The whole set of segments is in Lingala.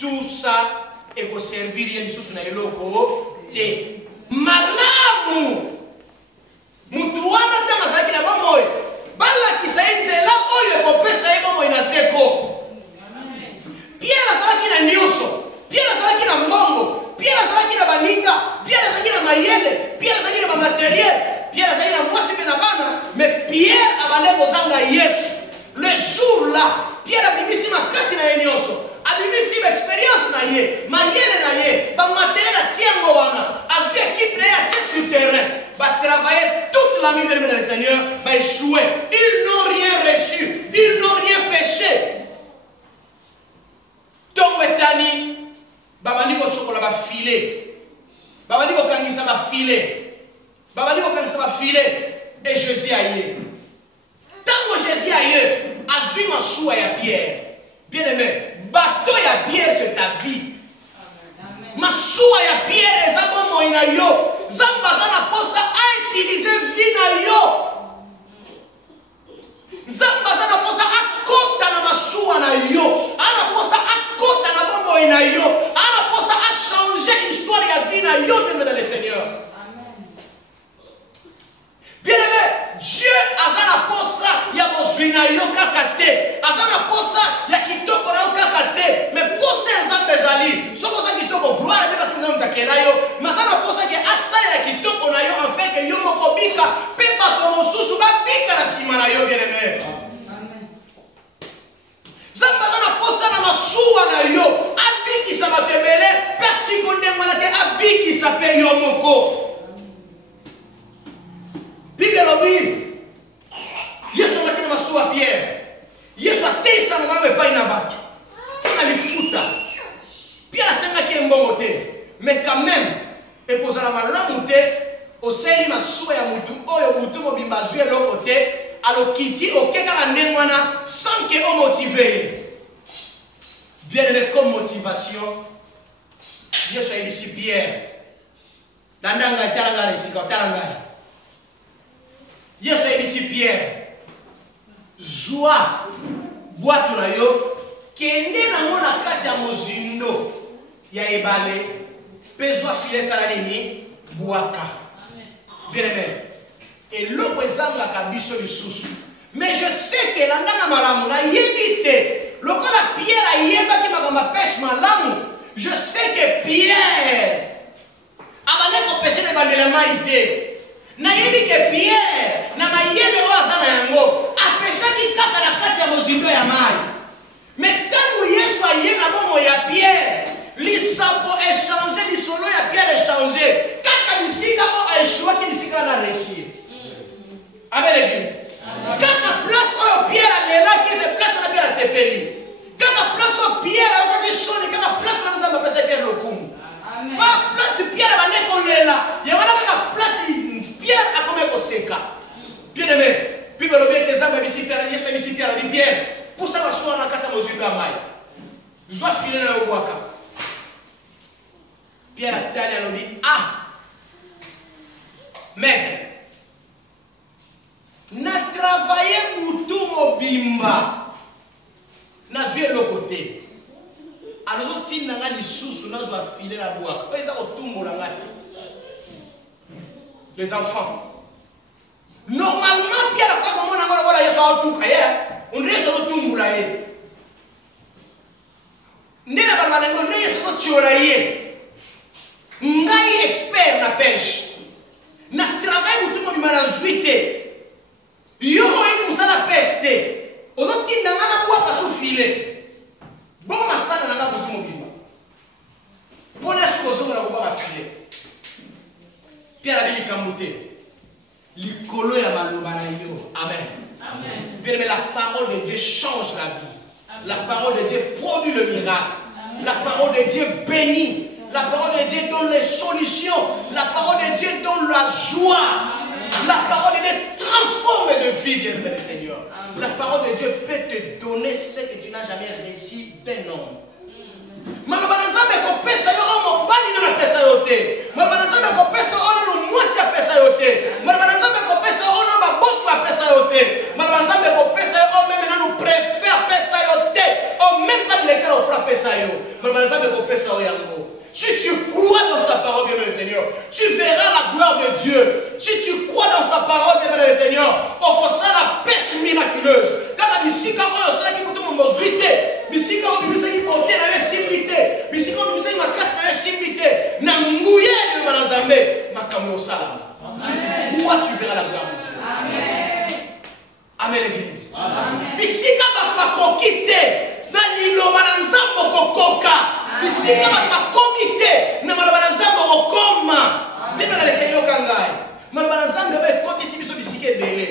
tout ça et pour servir rien du sous na eloko te malamu mutu wana tanga zaki na bomoy bala kisainzela oyo ko pesa ebo moy na seko Pierre azalaki na nyonso Pierre azalaki na mbongo Pierre azalaki na baninga Pierre azalaki na mayele Pierre azalaki na matériel Pierre azalaki na mwasi pe na bana mais Pierre abande kozanga Yesu le jour là Pierre abimisi makasi na nyonso abimisi expérience na ye mayele na ye ba matériel na tiango wana azu équipe na ya sur terrain va travailler toute la nuit de le Seigneur va échouer ils n'ont rien reçu ils n'ont rien péché tongo etani babandi ko sokola ba filet babandi ko kangisa ba filet babandi ko kangisa ba filet et Jésus aye tango Jésus aye azui masuwa ya Pierre bien aimé bateau ya Pierre c'est ta vie masuwa ya Pierre ezabo moina yo zamba zana posa a utiliser vie na yo zamba zana posa akota na masuwa na yo ana posa akota na bombo na yo ana posa a changer histoire ya vie na yo de le Seigneur bien aimé Dieu azana posa ya bozwina yo kakate azana posa ya kitoko na yo kakate mais posa nzambe ezali soko za kitoko gloire pe parce que nzambe takela yo mazana posa ke asala ya kitoko na yo en fait que yo moko bika pe bato mosusu babika na sima na yo bien aimé zamba zana posa na masuwa na yo abikisa batebele peti kondenga na ke abikisa pe yo moko Bible lobi Yesu akina masuwa Pierre Yesu atesa ngame pa ina bato alifuta Pierre asenga ke mbongo te mais quand même ekozala malamu te oseli masuwa ya mutu oyo mutu mobimba zwe loko te alokiti okeka na ndengwana sans que on motive bien aimé comme motivation Yesu aidisi Pierre dandanga italanga resika talanga Yesu aidisi Pierre zwa boîte na yo kende nango na kati ya mozindo ya ebale pezwa filet sala nini bwaka bien aimé eloko ezangaka biso lisusu mais je sais que nanga na malamu nayebi te lokola Pierre ayebaki makambo pêche malamu je sais que Pierre abale kopesa na bandela mai te nayebi ke Pierre na mayele oyo aza na yango apeshaki kaka na kati ya mozindo ya mai mais ntango Yesu aye na bomo ya Pierre lisambo échange lisolo ya Pierre échange kaka bisika oyo aeshuwaki bisika wana réussir avec l'église kaka place oyo Pierre alelaki se place na Pierre asepeli kaka place oyo Pierre ayokoki soni kaka place na Nzambe apesa Pierre lokumu pa place Pierre abande kolela yango kaka place Pierre a comme koseka bien aimé Bible lobi ete Nzambe bisi Pierre Yesu bisi Pierre abi Pierre pour ça va soir na kata mozindo ya mai zwa file na yo bwaka Pierre atali alobi ah maître na travailler mutu mobimba na zwi eloko te alozotinda nga lisusu nazwa file na bwaka oyo eza kotumbola nga te les enfants. Normalement, Pierre a pas comment on a voilà Yesu a tout kaya. On reste au tout moulaye. Nena ba malengo ne Yesu ko tioraye. Ngai expert na pêche. Na travail mutu mo bimana zuite. Yo oyi musala pêche te. Ozo tinda ngana kwa kasu file. Bongo masana na nga mutu mo bima. Bona suko zonga na kwa file. Pierre a dit Kamouté. L'icolo ya maloba na yo. Amen. Amen. Bien, mais la parole de Dieu change la vie. Amen. La parole de Dieu produit le miracle. Amen. La parole de Dieu bénit. La parole de Dieu donne les solutions. La parole de Dieu donne la joie. Amen. La parole de Dieu transforme de vie, bien aimé Seigneur. Amen. La parole de Dieu peut te donner ce que tu n'as jamais reçu d'un homme. Maloba na Nzambe ko pesa yo omo bali na pesa yote. Maloba na Nzambe ko pesa ono mwasi ya pesa yote. Maloba na Nzambe ko pesa ono babotu ya pesa yote. Maloba na Nzambe ko pesa yo meme na nous préfère pesa yote. O même pas lesquels on frappe ça. Si tu crois dans sa parole, bien le Seigneur, tu verras la gloire de Dieu. Si tu crois dans sa parole, bien le Seigneur, on constate la pêche miraculeuse. Quand la musique a qui peut tout monde vite, musique a qui peut dire la similité, musique a qui ma casse la similité, na mouillé de Manazambe, ma camo salam. Si tu crois, tu verras la gloire de Dieu. Amen. Amen l'église. Musique a pas quitter, na lilo Manazambo kokoka. Bisika ba komite na malabana zambo okoma bible na lesenyo kangai malabana zambo ba koti sibiso bisika ebele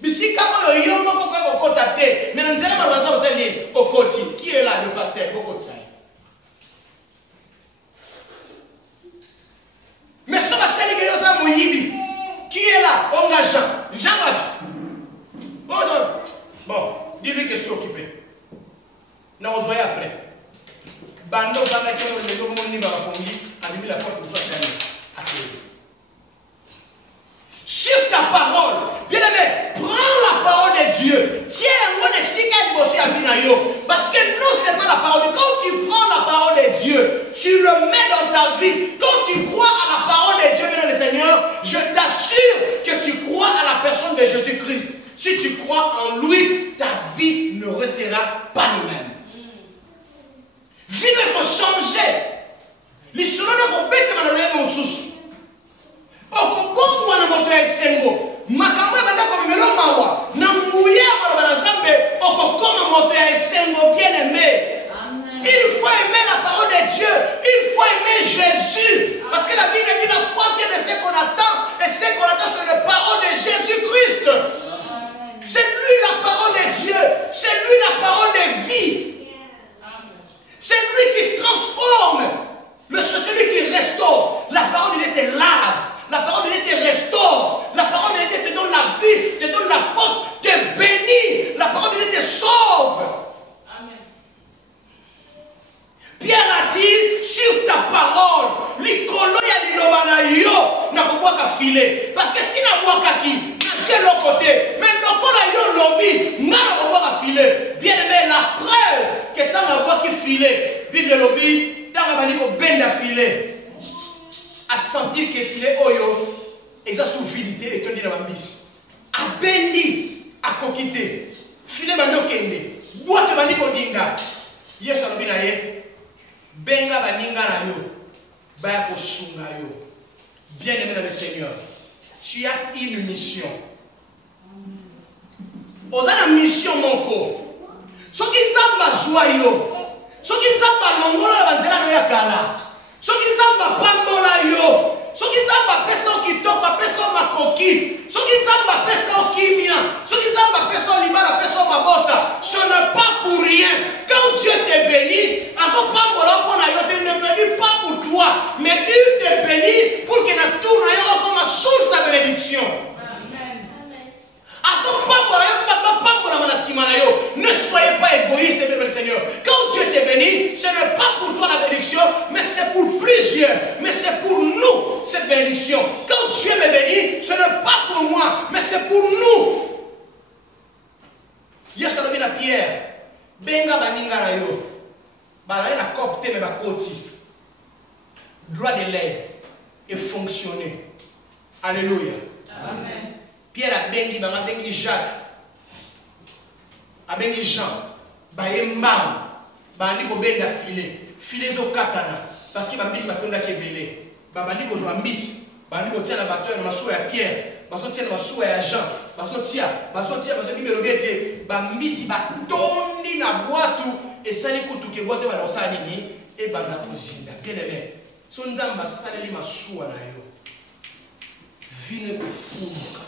bisika oyo yo moko ko kokota te mais na nzela malabana zambo seli okoti qui est là le pasteur kokotsa mais ça va tellement que yo za moyibi qui est là engageant Jean bon dis-lui que je suis occupé na on se voit après. Bando banda qui est le monde ni va conduire a mis la porte pour toi sur ta parole, bien aimé, prends la parole de Dieu. Tiens, on est si qu'elle bosse à Vinayo. Parce que non seulement la parole, mais quand tu prends la parole de Dieu, tu le mets dans ta vie. Quand tu crois à la parole de Dieu, bien le Seigneur, je t'assure que tu crois à la personne de Jésus-Christ. Si tu crois en lui, ta vie ne restera pas la même. Vie va changer. Les choses ne vont pas être sous. Okubongwa na moto ya esengo. Makambo banda ko melo mawa. Na mbuya ba na zambe okokoma moto ya esengo bien aimé. Amen. Il faut aimer la parole de Dieu. Il faut aimer Jésus. Parce que la Bible dit la foi vient de ce qu'on attend. Et ce qu'on attend c'est la parole de Jésus-Christ. C'est lui la parole de Dieu. C'est lui la parole de vie. C'est lui qui transforme. C'est celui qui restaure. La parole il te lave. La parole de Dieu te restaure. La parole de Dieu te donne la vie, te donne la force, te bénit. La parole de Dieu te sauve. Amen. Pierre a dit, sur ta parole, l'icolo ya l'ilobana yo, n'a pas qu'à filer. Parce que si n'a pas qu'à qui, n'a fait l'autre côté. Mais l'ocolo yo lobby, n'a pas qu'à filer. Bien aimé, la preuve que tant n'a pas qu'à filer. Bible lobby, tant n'a pas qu'à filer. A sentir que filet oyo eza sous vidité et tondi na bambisi a bendi a kokite filet bando kende boite bandi kodinga yesu alobi na ye benga baninga na yo baya kosunga yo bien aimé dans le Seigneur tu as une mission oza na mission moko soki nzamba zwa yo soki nzamba longola na banzela no ya kala soki nzamba pambola yo soki nzamba pesa kitoko pesa makoki soki nzamba pesa kimia soki nzamba pesa libala pesa mabota ce n'est pas pour rien quand Dieu te bénit azo pambola pona yo te ne bénit pas pour toi mais il te bénit pour que na tour na yo comme source de bénédiction. Amen. Azo pambola yo pas pambola mana simana yo ne soyez pas égoïste bien le Seigneur quand Dieu te bénit ce n'est pas pour toi la bénédiction mais c'est pour plusieurs mais c'est pour nous cette bénédiction quand Dieu me bénit ce n'est pas pour moi mais c'est pour nous. Yesu alobi na Pierre benga baninga na yo balaye na copte me bakoti droit de l'air et fonctionner. Alléluia. Amen. Pierre a bengi banga bengi Jacques a bengi Jean baye mbam bandi ko benda filet zo katana parce que bambisi batonda ki ebele babandi ko zwa mbisi bandi ko tia na bateau na masuwa ya Pierre baso tia na masuwa ya Jean baso tia bibelo bete bambisi batondi na bwatu esali kutuke bwate bana osala nini e banda kozinda bien aimé so nzamba saleli masuwa na yo vine kufumuka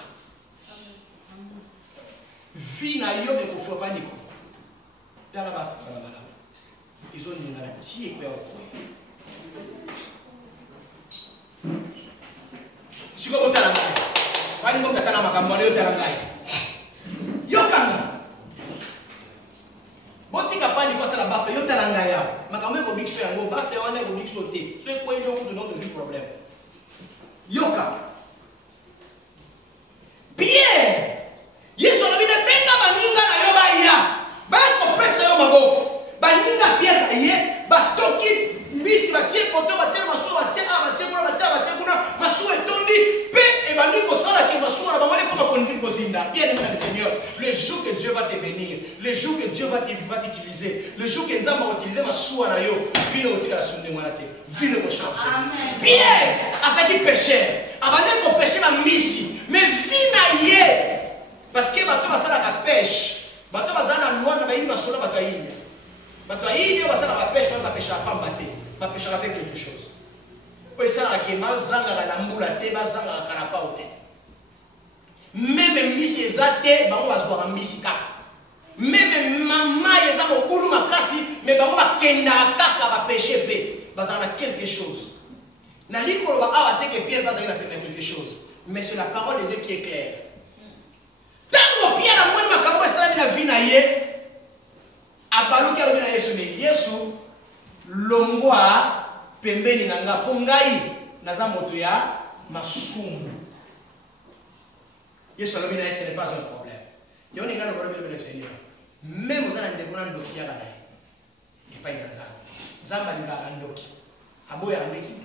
vina yo ekofwa paniko tala bafala ils ont une maladie et peur. Si vous avez un maladie, vous avez un maladie. Yo kanga. Boti kapani kwa sala bafa yo talanga ya. Makamwe ko bikso yango bafa wana ko bikso te. So ko ndio ko notre vie problème. Yoka. Pierre. Yesu alobi ne benga baninga na yo ba ya. Ba ko pesa yo maboko. Ba baninga Pierre baye batoki misi batie poto batie maso batie kuna batie kuna maso etondi pe ebandi kosala ke maso na bango ekoma kondi kozinda. Bien aimé le Seigneur, le jour que Dieu va te bénir, le jour que Dieu va t'utiliser, le jour que Nzamba va utiliser maso na yo, vile otika la sonde mwana te, vile ko changer. Pierre azaki pécheur, abandi ko pécher ba misi, mais vina ye parce que bato basala ka pêche, bato bazana loi na bayini maso na bato ayini. Bato ayini basala ka pêche, ba pêche pas mbaté, ba pêche avec quelque chose. Po esala ke bazanga na mbula te, bazanga ka na pa ote. Même misi ezate bango bazwa misi kaka. Même mama eza mokulu makasi mais bango bakenda kaka ba péché pe bazana quelque chose. Na likolo ba awa te que Pierre bazana quelque chose, mais c'est la parole de Dieu qui est claire. Tango Pierre a moni makambo esala na vie na ye abaluki alobi na Yesu ne Yesu longwa pembeni na nga po ngai naza moto ya masumu. Yesu alobi na ye ce n'est pas un problème. Yo ni ngalo balobi le Seigneur. Même ozana ndeko na ndoki ya kana ye pa ina nzamba ngaka ndoki aboya ndeki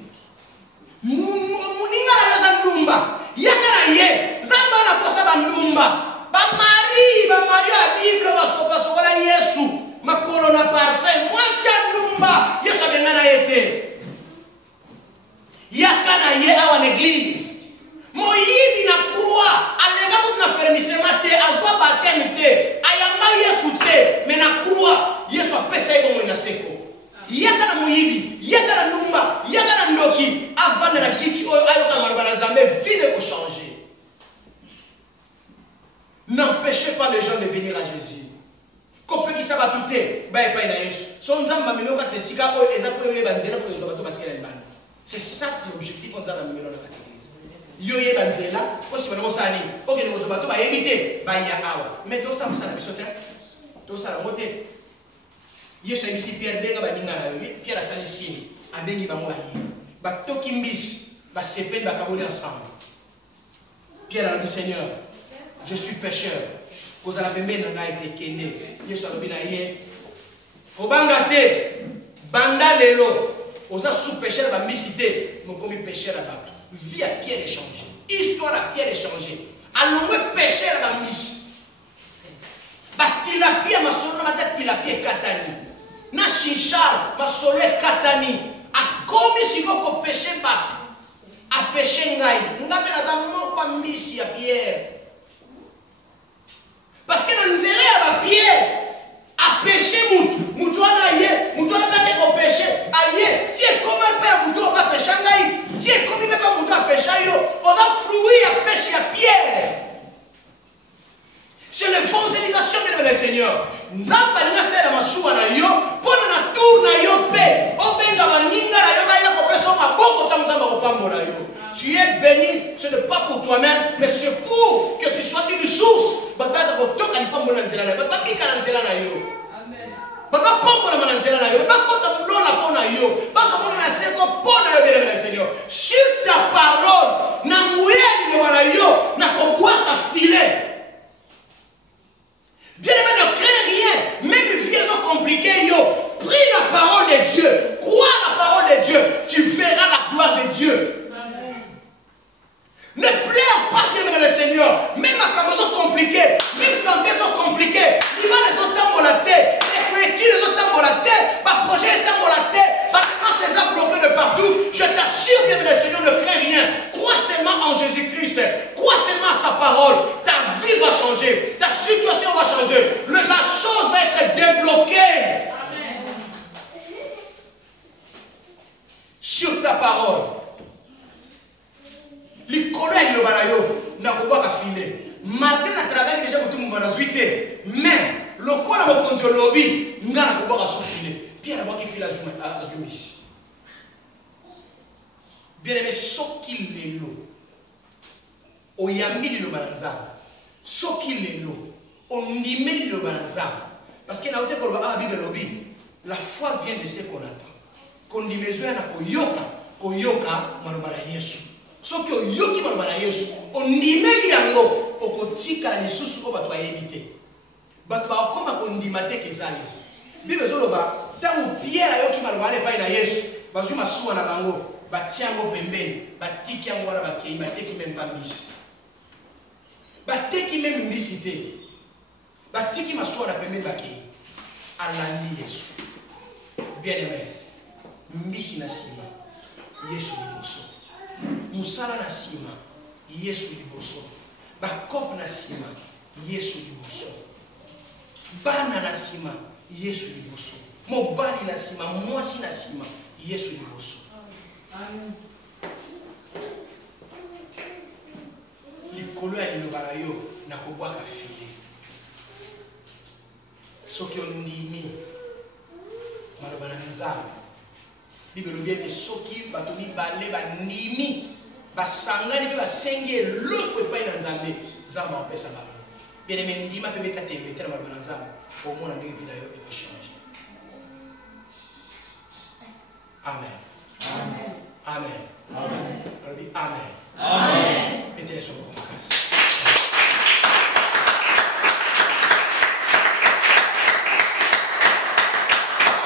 muninga na za ndumba yakana ye nzamba na kosa bandumba ba mari ya Bible basokola Yesu makolo na parfum mwasi ya ndumba Yesu abengana yete yakana ye awa l'église moyibi na croix alenga ko na fermissement te azwa baptême te ayamba Yesu te mais na croix Yesu apesa yebo mwana seko yakana moyibi yakana ndumba yakana ndoki avanda na kiti oyo ayoka malobana Nzambe vile ko changer. N'empêchez pas les gens de venir à Jésus. Kopé qui ça va tout est, bah pas na Yesu. Son Nzamba mino ka tesika oyo eza ko yo banzela ko yo bato batikela libanda. C'est ça l'objectif on Nzamba mino na église. Yo ye banzela, ko si bana mosani, ko ke ngo bato ba éviter ba ya awa. Mais to ça mosala biso te. To ça la moté. Yesu ici Pierre benga baninga na yo. Pierre asali signe, abengi bango ba yi. Ba toki mbisi, ba sepel ba kaboli ensemble. Pierre a dit Seigneur, je suis pécheur. Vous avez même été kende. Yesu alobi na ye. Obanga te, banda lelo. Oza sous pécheur ba misité, mon commis pécheur à bateau. Vie à Pierre est changée. Histoire à Pierre est changée. Alors moi pécheur ba mis. Ba tilapia masolo na ta tilapia katani. Na chichar masolo katani. A commis si ko péché bateau. A péché ngai. Ngabe na za moko misi ya Pierre. Parce que dans le à Pierre a péché moutou anaye, moutou anaye au péché, aye, si est comme un père moutou va pécher ngai, si est comme un père moutou a péché yo, on a floué à péché à Pierre. C'est l'évangélisation de le Seigneur. Nzamba linga sela masuwa na yo, pona na tour na yo pe, obenga baninga na yo ba ya ko peso maboko ta Nzamba ko pambola yo. Tu es béni, ce n'est pas pour toi-même, mais c'est pour que tu sois une source. Bata ko toka ni pambola nzela na yo, bata pika nzela na yo. Amen. Bata pambola na nzela na yo, bata kota mlola pona yo, bata ko na seko pona yo bien le Seigneur. Sur ta parole, na muyeli de wana yo, na ko boaka filet. Bien aimé, ne crains rien, même vieux compliqué yo. Prie la parole de Dieu, crois la parole de Dieu, tu verras la gloire de Dieu. Amen. Ne pleure pas, bien aimé le Seigneur, même à cause compliqué, même santé sont compliquées, il va les autres dans la tête, les autres dans la tête, ma projet est dans la tête, ma France les a bloqués de partout. Je t'assure, bien aimé le Seigneur, ne crains rien, crois seulement en Jésus-Christ, crois seulement à sa parole, ta vie va changer, ta situation va changer, la chose va être débloquée. Amen. Sur ta parole. L'icône le balayo n'a pas filé. Malgré la travail déjà pour tout le monde a suité, mais le corps a conduit le lobby, n'a pas soufflé. Pierre a pas qui file à Zumis. Bien aimé, ce qu'il est l'eau. O yambi le balanza. Ce qu'il est l'eau. On y met le balanza. Parce qu'il a été qu'on a Bible lobby. La foi vient de ce qu'on attend. Qu'on dit besoin à koyoka malobala Yesu. Ce que yoki malobala Yesu, on y met yango okotika lisusu ko bato ba yebite. Bato ba koma ko ndimate kezali. Bible zoloba tangu Pierre ayoki maloba ne pai na Yesu bazwi masuwa na bango batia yango pembeni batiki yango wana bakei bateki même pas mbisi bateki même mbisi te batiki masuwa na pembeni bakei alandi Yesu bien aimé mbisi na sima Yesu liboso musala na sima Yesu liboso bakop na sima Yesu liboso bana na sima Yesu liboso mobali na sima mwasi na sima Yesu liboso. Amen. Likolo ya liloba na yo na kobwaka file soki ondimi maloba na Nzambe Bible elobi ete soki bato mibale bandimi basangani mpe basengi eloko epai na Nzambe Nzambe apesa bango bien-aimé ndima mpe beka tembe te na maloba na Nzambe omona ndenge vida yo ekochange. Amen. Amen. Amen. Amen. Amen. Amen. Amen. Mettez-les sur vos cases.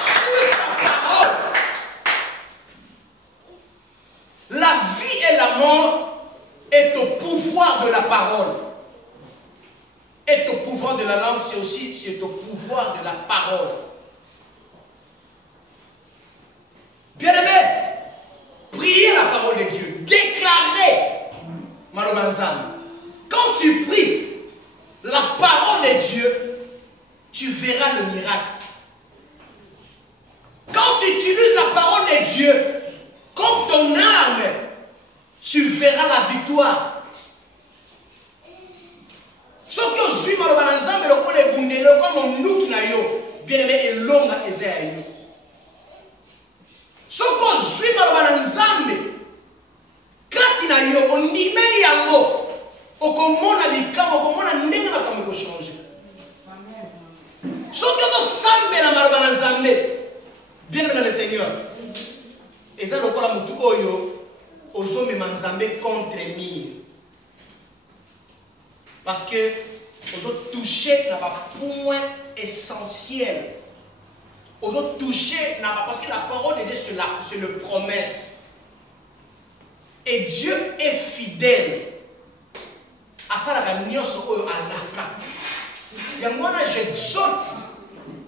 Sur ta parole, la vie et la mort est au pouvoir de la parole. Est au pouvoir de la langue, c'est au pouvoir de la parole. Bien-aimé, priez la parole de Dieu. Déclarez, Malobanzam. Quand tu pries la parole de Dieu, tu verras le miracle. Quand tu utilises la parole de Dieu comme ton arme, tu verras la victoire. Ce que je suis Malobanzam, comme nous qui bien-aimé, et l'homme est à nous. Soko zwi maloba na Nzambe kati na yo ondimeli yango okomona likambo okomona ndenge makambo ekochange. Soki ozosambela maloba na Nzambe bien dans le Seigneur eza lokola mutu oyo ozomema Nzambe contre mire parce que ozotouche na bapoint essentiel. Aux autres toucher, parce que la parole de Dieu, c'est le promesse. Et Dieu est fidèle à ça, la j'exhorte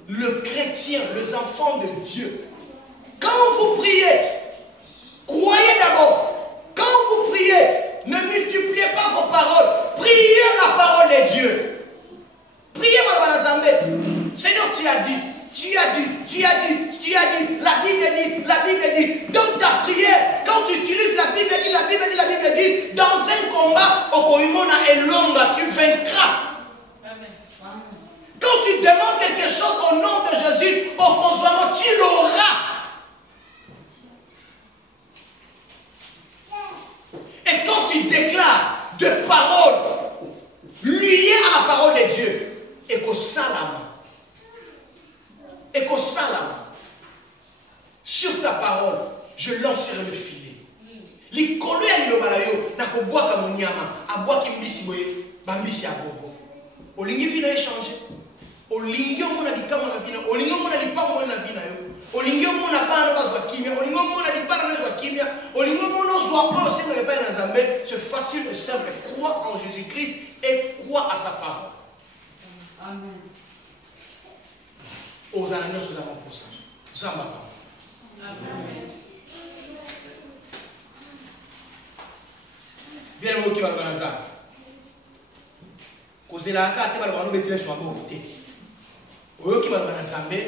le chrétien, les enfants de Dieu. Quand vous priez, croyez d'abord. Quand vous priez, ne multipliez pas vos paroles. Priez la parole de Dieu. Priez, Madame Zambé. Seigneur, tu as dit. Tu as dit, la Bible dit, dans ta prière, quand tu utilises la Bible dit, dans un combat, au Koimona et l'ombre, tu vaincras. Quand tu demandes quelque chose au nom de Jésus, au consommant, tu l'auras. Et quand tu déclares des paroles liées à la parole de Dieu, et qu'au salama, et qu'au salama, sur ta parole, je lancerai le filet. Likolo ya lilobalayo, na kobwaka monyama, abwaki mbisi boye, bambisi abogo. Olingi vina échanger. Olingi omona likamo na vina, olingi omona lipango na vina yo. Olingi omona bana bazwa kimia, olingi omona libana bazwa kimia, olingi omona zwa ose na epai na Nzambe, c'est facile et simple. Crois en Jésus-Christ et crois à sa parole. Amen. Aux annonces de la proposition. Zamba. Amen. Bien le mot qui va le faire. Cause la carte va le faire sur un bon côté. Au qui va le faire.